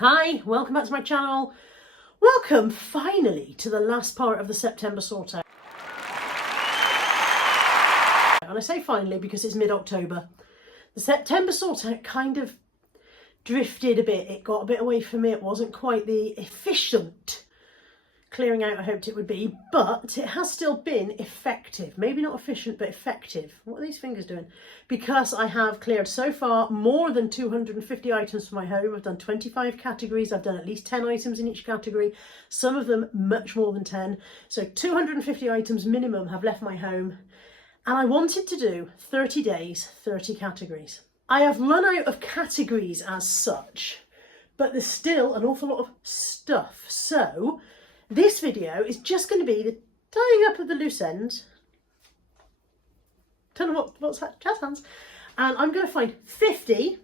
Hi, welcome back to my channel. Welcome finally to the last part of the September sort out. And I say finally because it's mid-October. The September sort out kind of drifted a bit. It got a bit away from me. It wasn't quite the efficient clearing out I hoped it would be, but it has still been effective. Maybe not efficient, but effective. What are these fingers doing? Because I have cleared so far more than 250 items from my home. I've done 25 categories. I've done at least 10 items in each category. Some of them much more than 10. So 250 items minimum have left my home. And I wanted to do 30 days, 30 categories. I have run out of categories as such, but there's still an awful lot of stuff. So this video is just going to be the tying up of the loose ends. Don't know what's that, jazz hands. And I'm going to find 50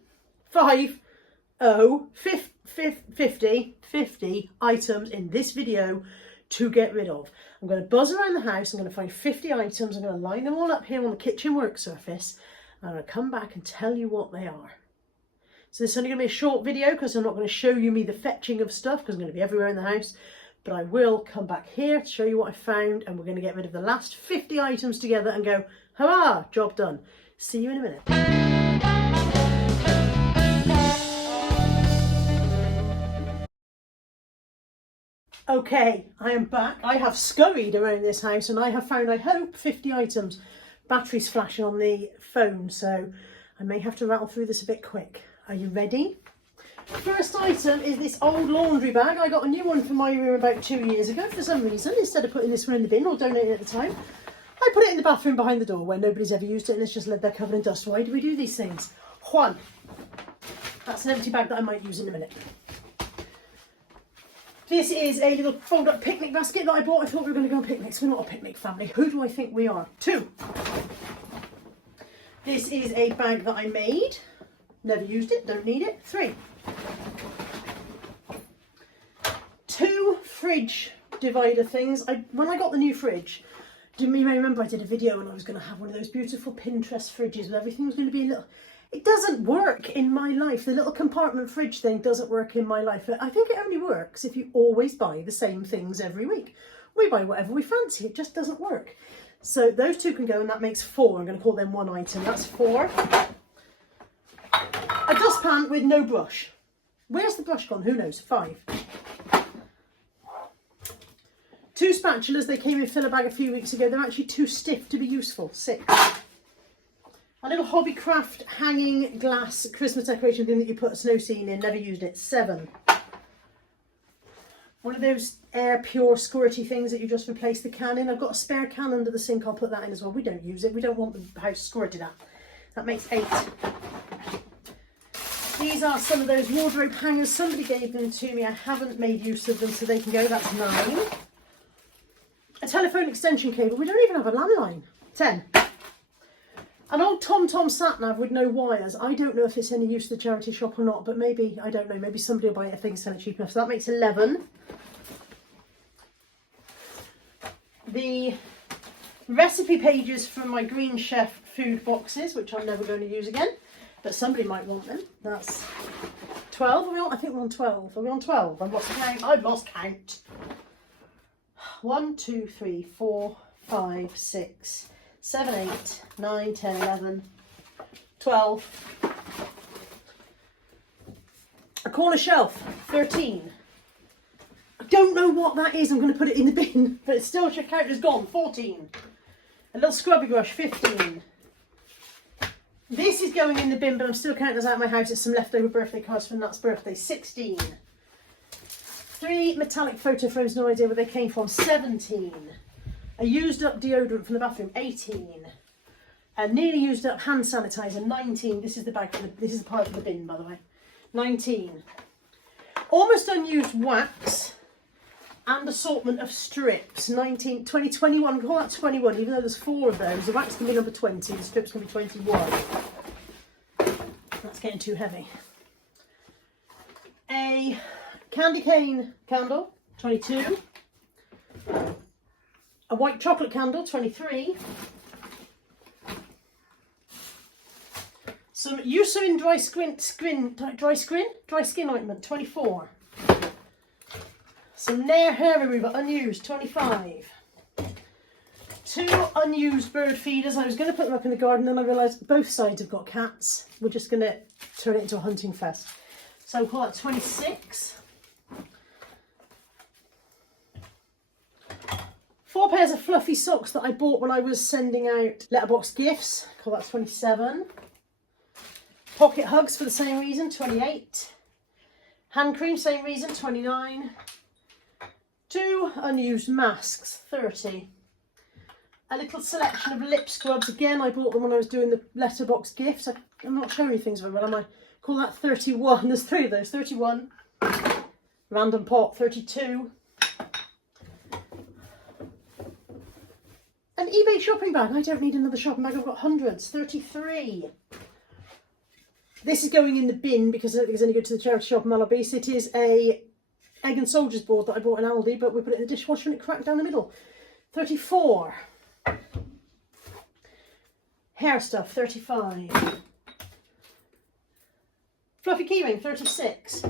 items in this video to get rid of. I'm going to buzz around the house. I'm going to find 50 items. I'm going to line them all up here on the kitchen work surface. And I'm going to come back and tell you what they are. So this is only going to be a short video because I'm not going to show you me the fetching of stuff because I'm going to be everywhere in the house. But I will come back here to show you what I found, and we're going to get rid of the last 50 items together and go, hurrah, job done. See you in a minute. Okay, I am back. I have scurried around this house and I have found, I hope, 50 items. Battery's flashing on the phone, so I may have to rattle through this a bit quick. Are you ready? First item is this old laundry bag. I got a new one for my room about 2 years ago for some reason. Instead of putting this one in the bin or donating it at the time, I put it in the bathroom behind the door where nobody's ever used it and it's just led there covered in dust. Why do we do these things? Juan. That's an empty bag that I might use in a minute. This is a little fold-up picnic basket that I bought. I thought we were going to go on picnics. We're not a picnic family. Who do I think we are? 2. This is a bag that I made. Never used it, don't need it. 3. 2 fridge divider things. When I got the new fridge, you may remember I did a video and I was going to have one of those beautiful Pinterest fridges where everything was going to be a little... It doesn't work in my life. The little compartment fridge thing doesn't work in my life. I think it only works if you always buy the same things every week. We buy whatever we fancy. It just doesn't work. So those 2 can go and that makes 4. I'm going to call them one item. That's 4. A dustpan with no brush. Where's the brush gone? Who knows? 5. 2 spatulas. They came in fill a bag a few weeks ago. They're actually too stiff to be useful. 6. A little Hobbycraft hanging glass Christmas decoration thing that you put a snow scene in. Never used it. 7. One of those air pure squirty things that you just replace the can in. I've got a spare can under the sink. I'll put that in as well. We don't use it. We don't want the house squirted at. That makes 8. These are some of those wardrobe hangers. Somebody gave them to me. I haven't made use of them, so they can go. That's 9. A telephone extension cable. We don't even have a landline. 10. An old TomTom sat-nav with no wires. I don't know if it's any use to the charity shop or not, but maybe, I don't know, maybe somebody will buy it if they can sell it cheap enough. So that makes 11. The recipe pages from my Green Chef food boxes, which I'm never going to use again. But somebody might want them. That's 12. Are we on? I think we're on 12. Are we on 12? I've lost count. I've lost count. 1, 2, 3, 4, 5, 6, 7, 8, 9, 10, 11, 12. A corner shelf. 13. I don't know what that is. I'm going to put it in the bin, but it still should count as gone. 14. A little scrubby brush. 15. This is going in the bin, but I'm still counting this out of my house. It's some leftover birthday cards from Nat's birthday. 16. 3 metallic photo frames, no idea where they came from. 17. A used up deodorant from the bathroom. 18. A nearly used up hand sanitizer. 19. This is the bag. This is the part of the bin, by the way. 19. Almost unused wax and assortment of strips. 19, 20, 21. Call that 21, even though there's 4 of those. The wax can be number 20. The strips can be 21. That's getting too heavy. A candy cane candle. 22. A white chocolate candle. 23. Some Eucerin dry skin ointment, 24. Some Nair hair remover, unused, 25. 2 unused bird feeders. I was going to put them up in the garden, then I realised both sides have got cats. We're just going to turn it into a hunting fest. So I'll call that 26. 4 pairs of fluffy socks that I bought when I was sending out letterbox gifts. Call that 27. Pocket hugs for the same reason, 28. Hand cream, same reason, 29. 2 unused masks, 30. A little selection of lip scrubs. Again, I bought them when I was doing the letterbox gifts. I'm not showing you things very well, am I? Call that 31. There's 3 of those. 31. Random pot, 32. An eBay shopping bag. I don't need another shopping bag. I've got hundreds. 33. This is going in the bin because I don't think it's any good to the charity shop in Malabese. It is a egg and soldiers board that I bought in Aldi, but we put it in the dishwasher and it cracked down the middle. 34. Hair stuff, 35. Fluffy keyring, 36.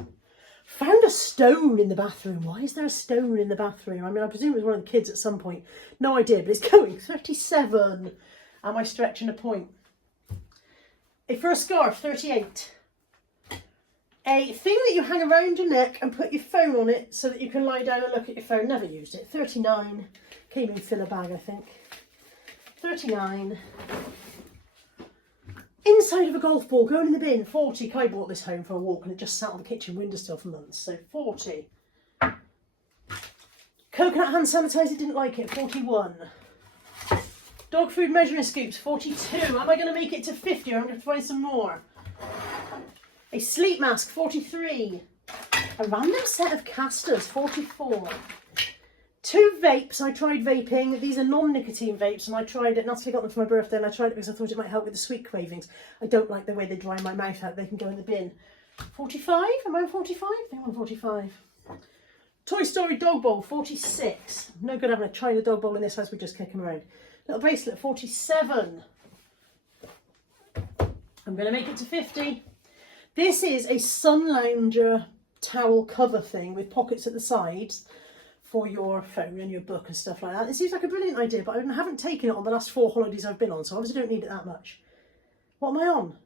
Found a stone in the bathroom. Why is there a stone in the bathroom? I mean, I presume it was one of the kids at some point. No idea, but it's going. 37. Am I stretching a point? A fur scarf, 38. A thing that you hang around your neck and put your phone on it so that you can lie down and look at your phone. Never used it. 39. Came in filler bag, I think. 39. Inside of a golf ball, going in the bin, 40. Kai brought this home for a walk and it just sat on the kitchen windowsill for months, so 40. Coconut hand sanitizer, didn't like it, 41. Dog food measuring scoops, 42. Am I going to make it to 50 or am I going to find some more? A sleep mask, 43. A random set of casters, 44. 2 vapes. I tried vaping. These are non-nicotine vapes and I tried it. Natalie got them for my birthday and I tried it because I thought it might help with the sweet cravings. I don't like the way they dry my mouth out. They can go in the bin. 45? Am I on 45? I think I'm on 45. Toy Story dog bowl, 46. No good having a China dog bowl in this house. We just kick them around. Little bracelet, 47. I'm going to make it to 50. This is a sun lounger towel cover thing with pockets at the sides for your phone and your book and stuff like that. It seems like a brilliant idea, but I haven't taken it on the last 4 holidays I've been on, so obviously don't need it that much. What am I on?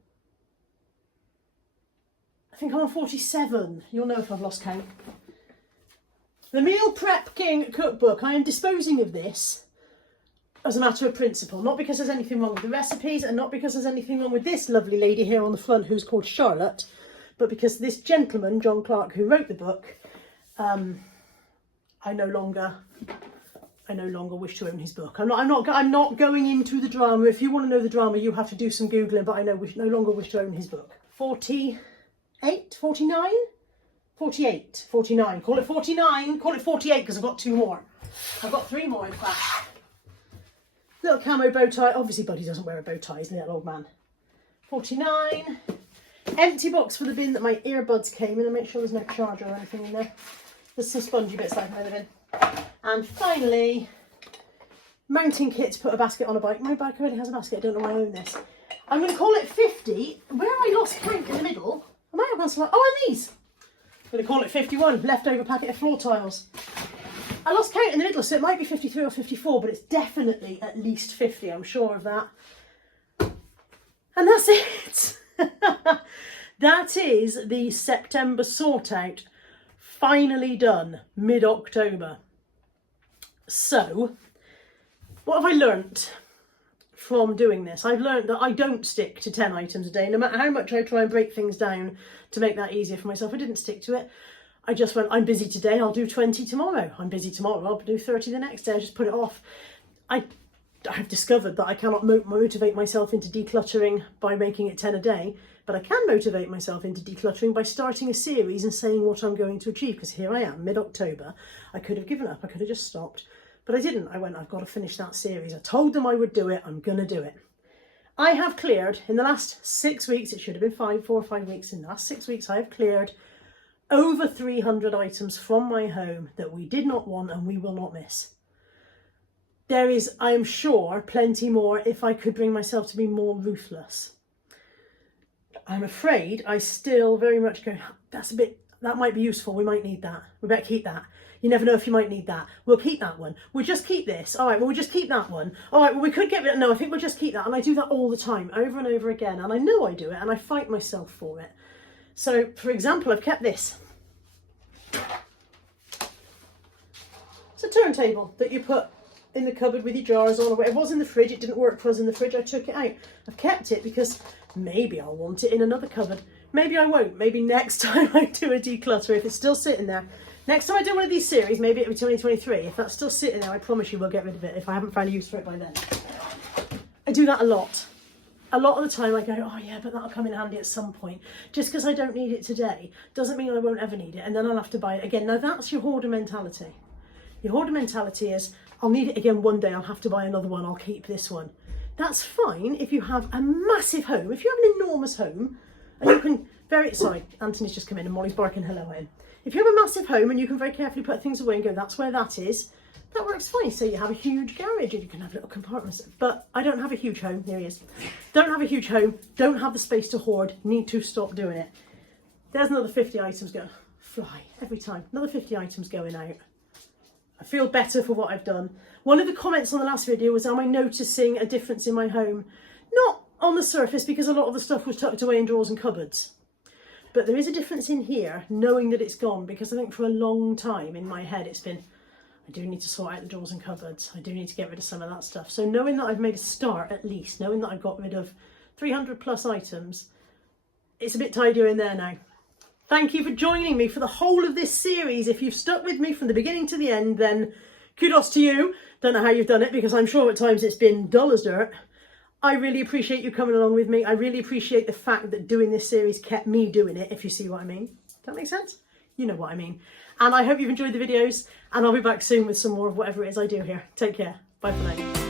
I think I'm on 47. You'll know if I've lost count. The Meal Prep King cookbook. I am disposing of this as a matter of principle, not because there's anything wrong with the recipes and not because there's anything wrong with this lovely lady here on the front who's called Charlotte, but because this gentleman, John Clark, who wrote the book, I no longer wish to own his book. I'm not going into the drama. If you want to know the drama, you have to do some Googling, but I no longer wish to own his book. 48, 49, 48, 49. Call it 49, call it 48 because I've got 2 more. I've got 3 more in fact. Little camo bow tie. Obviously Buddy doesn't wear a bow tie, isn't he, that old man? 49. Empty box for the bin that my earbuds came in, and make sure there's no charger or anything in there. There's some spongy bits that I can leave in. And finally, mounting kit to put a basket on a bike. My bike already has a basket, I don't know why I own this. I'm going to call it 50. Where I lost count in the middle, I might have gone some, oh, and these. I'm going to call it 51, leftover packet of floor tiles. I lost count in the middle, so it might be 53 or 54, but it's definitely at least 50, I'm sure of that. And that's it. That is the September sort out, finally done, mid-October. So, what have I learnt from doing this? I've learnt that I don't stick to 10 items a day, no matter how much I try and break things down to make that easier for myself. I didn't stick to it. I just went, I'm busy today, I'll do 20 tomorrow. I'm busy tomorrow, I'll do 30 the next day. I just put it off. I've discovered that I cannot motivate myself into decluttering by making it 10 a day, but I can motivate myself into decluttering by starting a series and saying what I'm going to achieve, because here I am, mid-October. I could have given up, I could have just stopped, but I didn't. I went, I've got to finish that series. I told them I would do it, I'm going to do it. I have cleared, in the last 6 weeks, it should have been 4 or 5 weeks, in the last 6 weeks I have cleared over 300 items from my home that we did not want and we will not miss. There is, I am sure, plenty more if I could bring myself to be more ruthless. I'm afraid I still very much go, that might be useful, we might need that, we better keep that. You never know if you might need that. We'll keep that one. We'll just keep this. All right, well, we'll just keep that one. All right, well, we could get rid of, no, I think we'll just keep that. And I do that all the time, over and over again. And I know I do it, and I fight myself for it. So, for example, I've kept this. It's a turntable that you put in the cupboard with your jars on, or whatever. It was in the fridge. It didn't work for us in the fridge. I took it out. I've kept it because maybe I'll want it in another cupboard. Maybe I won't. Maybe next time I do a declutter, if it's still sitting there. Next time I do one of these series, maybe it'll be 2023. If that's still sitting there, I promise you we'll get rid of it if I haven't found a use for it by then. I do that a lot. A lot of the time I go, oh yeah, but that'll come in handy at some point. Just because I don't need it today doesn't mean I won't ever need it, and then I'll have to buy it again. Now that's your hoarder mentality. Your hoarder mentality is, I'll need it again one day, I'll have to buy another one, I'll keep this one. That's fine if you have a massive home. If you have an enormous home, and you can sorry, Anthony's just come in and Molly's barking hello at him. If you have a massive home and you can very carefully put things away and go, that's where that is, that works fine. So you have a huge garage and you can have little compartments. But I don't have a huge home. Here he is. Don't have a huge home. Don't have the space to hoard. Need to stop doing it. There's another 50 items going. Fly every time. Another 50 items going out. I feel better for what I've done. One of the comments on the last video was, am I noticing a difference in my home? Not on the surface, because a lot of the stuff was tucked away in drawers and cupboards. But there is a difference in here, knowing that it's gone, because I think for a long time in my head it's been, I do need to sort out the drawers and cupboards. I do need to get rid of some of that stuff. So knowing that I've made a start, at least, knowing that I've got rid of 300 plus items, it's a bit tidier in there now. Thank you for joining me for the whole of this series. If you've stuck with me from the beginning to the end, then kudos to you. Don't know how you've done it, because I'm sure at times it's been dull as dirt. I really appreciate you coming along with me. I really appreciate the fact that doing this series kept me doing it, if you see what I mean. Does that make sense? You know what I mean. And I hope you've enjoyed the videos, and I'll be back soon with some more of whatever it is I do here. Take care. Bye for now.